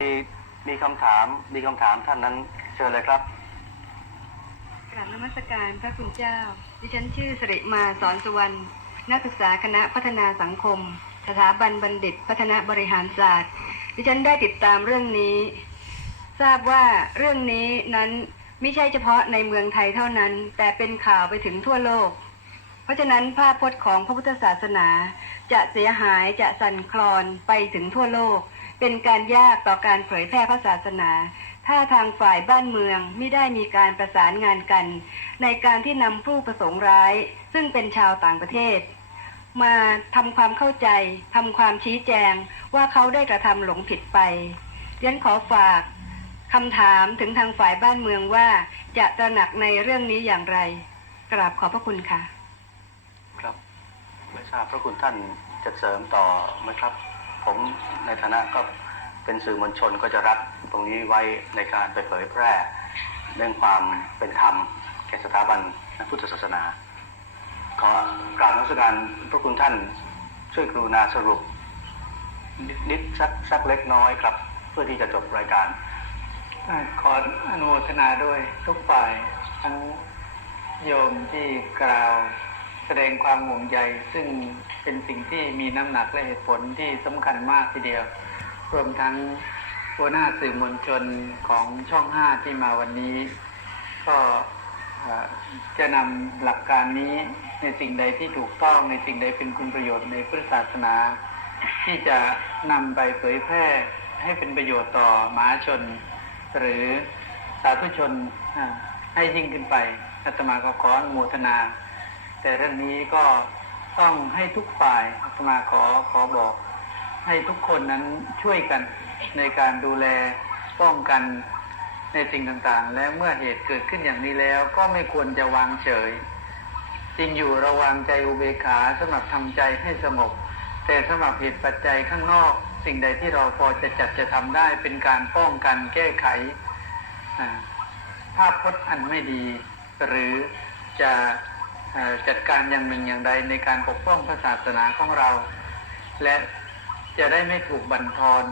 มีมีคำถามมีคำถามท่านนั้นเชิญเลยครับกราบนมัสการพระคุณเจ้า ดิฉันชื่อสริมาสอนสุวรรณนักศึกษาคณะพัฒนาสังคม สถาบันบัณฑิต พัฒนาบริหารศาสตร์ ดิฉันได้ติดตามเรื่องนี้ ทราบว่าเรื่องนี้นั้นไม่ใช่เฉพาะในเมืองไทยเท่านั้น แต่เป็นข่าวไปถึงทั่วโลก เพราะฉะนั้นภาพพจน์ของพระพุทธศาสนา จะเสียหายจะสั่นคลอนไปถึงทั่วโลก เป็นการยากต่อการเผยแพร่พระศาสนา ถ้าทางฝ่ายบ้านเมืองไม่ได้มีการประสานงานกัน ในการที่นำผู้ประสงค์ร้าย ซึ่งเป็นชาวต่างประเทศ มาทำความเข้าใจทำความชี้แจงว่าเขาได้กระทำหลงผิดไปเรียนขอฝากคำถามถึงทางฝ่ายบ้านเมืองว่าจะตระหนักในเรื่องนี้อย่างไร กราบขอบพระคุณค่ะ ครับไม่ทราบพระคุณท่านจะเสริมต่อไหมครับ ผมในฐานะก็เป็นสื่อมวลชนก็จะรับตรงนี้ไว้ในการไปเผยแพร่เรื่องความเป็นธรรมแก่สถาบันพุทธศาสนา ขอกราบนมัสการพระคุณท่านช่วยกรุณาสรุป นิดสักสักเล็กน้อยครับ เพื่อที่จะจบรายการขออนุโมทนาด้วยทุกฝ่ายทั้งโยมที่กล่าว แสดงความห่วงใยซึ่งเป็นสิ่งที่มีน้ำหนักและเหตุผลที่สำคัญมากทีเดียว รวมทั้งหัวหน้าสื่อมวลชนของช่องห้าที่มาวันนี้ ก็จะนำหลักการนี้ในสิ่งใดที่ถูกต้องในสิ่งใดเป็นคุณประโยชน์ในพุทธศาสนา ที่จะนำไปเผยแพร่ให้เป็นประโยชน์ต่อมหาชน หรือสาธุชนให้ยิ่งขึ้นไปอาตมาก็ขออนุโมทนา แต่เรื่องนี้ก็ต้องให้ทุกฝ่ายอาตมาขอขอบอก ให้ทุกคนนั้นช่วยกันในการดูแลป้องกันในสิ่งต่างๆ และเมื่อเหตุเกิดขึ้นอย่างนี้แล้วก็ไม่ควรจะวางเฉยจริงอยู่ระวังใจอุเบกขาสำหรับทำใจให้สงบแต่สำหรับเหตุปัจจัยข้างนอก สิ่งใดที่เราพอจะจัดจะทำได้เป็นการป้องกันแก้ไขอ่าภาพพจน์อันไม่ดี หรือจะ จัดการอย่างหนึ่งอย่างใดในการปกป้องพระศาสนาของเรา และจะได้ไม่ถูกบั่นทอน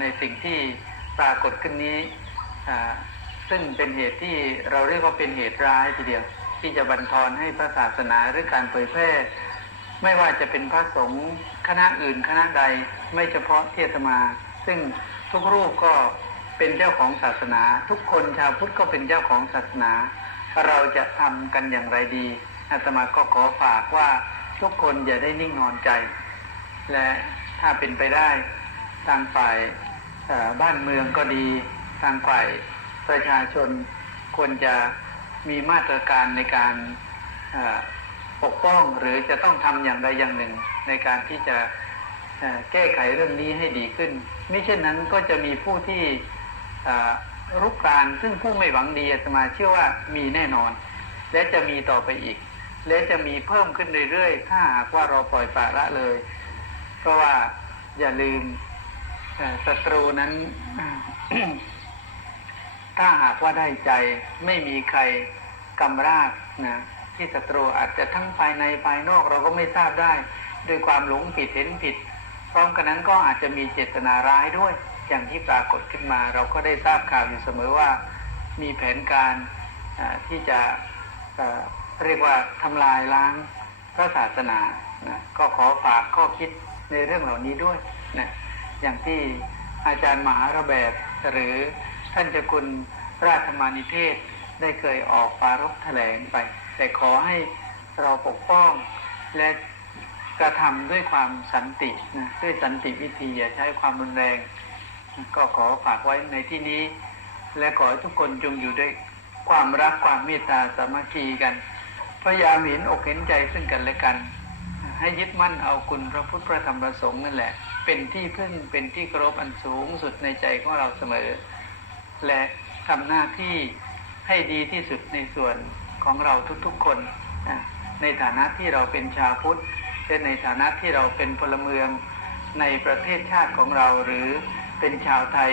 ในสิ่งที่ปรากฏขึ้นนี้ ซึ่งเป็นเหตุที่เราเรียกว่าเป็นเหตุร้ายทีเดียว ที่จะบั่นทอนให้พระศาสนาหรือการเผยแพร่ไม่ว่าจะเป็นพระสงฆ์คณะอื่นคณะใดไม่เฉพาะเทศมา ซึ่งทุกรูปก็เป็นเจ้าของศาสนา ทุกคนชาวพุทธก็เป็นเจ้าของศาสนา เราจะทำกันอย่างไรดีอาตมาก็ขอฝากว่าทุกคนอย่าได้นิ่งนอนใจ และถ้าเป็นไปได้ทางฝ่ายบ้านเมืองก็ดี ทางฝ่ายประชาชนควรจะมีมาตรการในการปกป้องหรือจะต้องทำอย่างใดอย่างหนึ่ง ในการที่จะแก้ไขเรื่องนี้ให้ดีขึ้นไม่เช่นนั้นก็จะมีผู้ที่ รุกรานซึ่งผู้ไม่หวังดีอาตมาเชื่อว่ามีแน่นอน และจะมีต่อไปอีก และจะมีเพิ่มขึ้นเรื่อยๆ ถ้าหากว่าเราปล่อยปละละเลย เพราะว่าอย่าลืมศัตรูนั้น ถ้าหากว่าได้ใจไม่มีใครกำราบนะที่ศัตรูอาจจะทั้งภายในภายนอกเราก็ไม่ทราบได้ ด้วยความหลงผิดเห็นผิด พร้อมกันนั้นก็อาจจะมีเจตนาร้ายด้วย อย่างที่ปรากฏขึ้นมา เราก็ได้ทราบข่าวอยู่เสมอว่า มีแผนการที่จะเรียกว่าทำลายล้างพระศาสนานะก็ขอฝากข้อคิดในเรื่องเหล่านี้ด้วยนะอย่างที่อาจารย์มหาระแบบหรือท่านเจ้าคุณราชมานิเทศได้เคยออกปารภแถลงไป แต่ขอให้เราปกป้องและกระทำด้วยความสันตินะด้วยสันติวิธีอย่าใช้ความรุนแรง ก็ขอฝากไว้ในที่นี้ และขอให้ทุกคนจงอยู่ด้วยความรักความเมตตาสามัคคีกัน พยายามเห็นอกเห็นใจซึ่งกันและกัน ให้ยึดมั่นเอาคุณพระพุทธพระธรรมพระสงฆ์นั่นแหละ เป็นที่พึ่งเป็นที่เคารพอันสูงสุดในใจของเราเสมอ และทำหน้าที่ให้ดีที่สุดในส่วนของเราทุกๆคน ในฐานะที่เราเป็นชาวพุทธและในฐานะที่เราเป็นพลเมืองในประเทศชาติของเราหรือ เป็นชาวไทย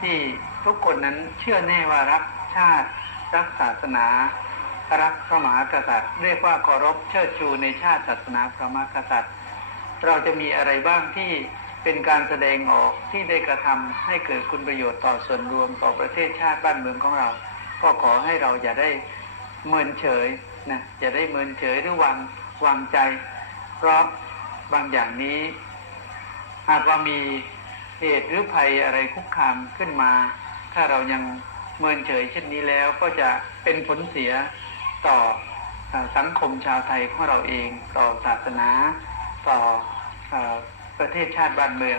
ที่ทุกคนนั้นเชื่อแน่ว่ารักชาติ รักศาสนา รักพระมหากษัตริย์ เรียกว่าเคารพเชิดชูในชาติศาสนาพระมหากษัตริย์ เราจะมีอะไรบ้างที่เป็นการแสดงออกที่ได้กระทำให้เกิดคุณประโยชน์ต่อส่วนรวมต่อประเทศชาติบ้านเมืองของเรา ก็ขอให้เราอย่าได้เมินเฉยนะอย่าได้เมินเฉยหรือวางวางใจ เพราะบางอย่างนี้ หากว่ามี เหตุหรือภัยอะไรคุกคามขึ้นมา ถ้าเรายังเมินเฉยเช่นนี้แล้วก็จะเป็นผลเสียต่อสังคมชาวไทยของเราเอง ต่อศาสนา ต่ออประเทศชาติบ้านเมือง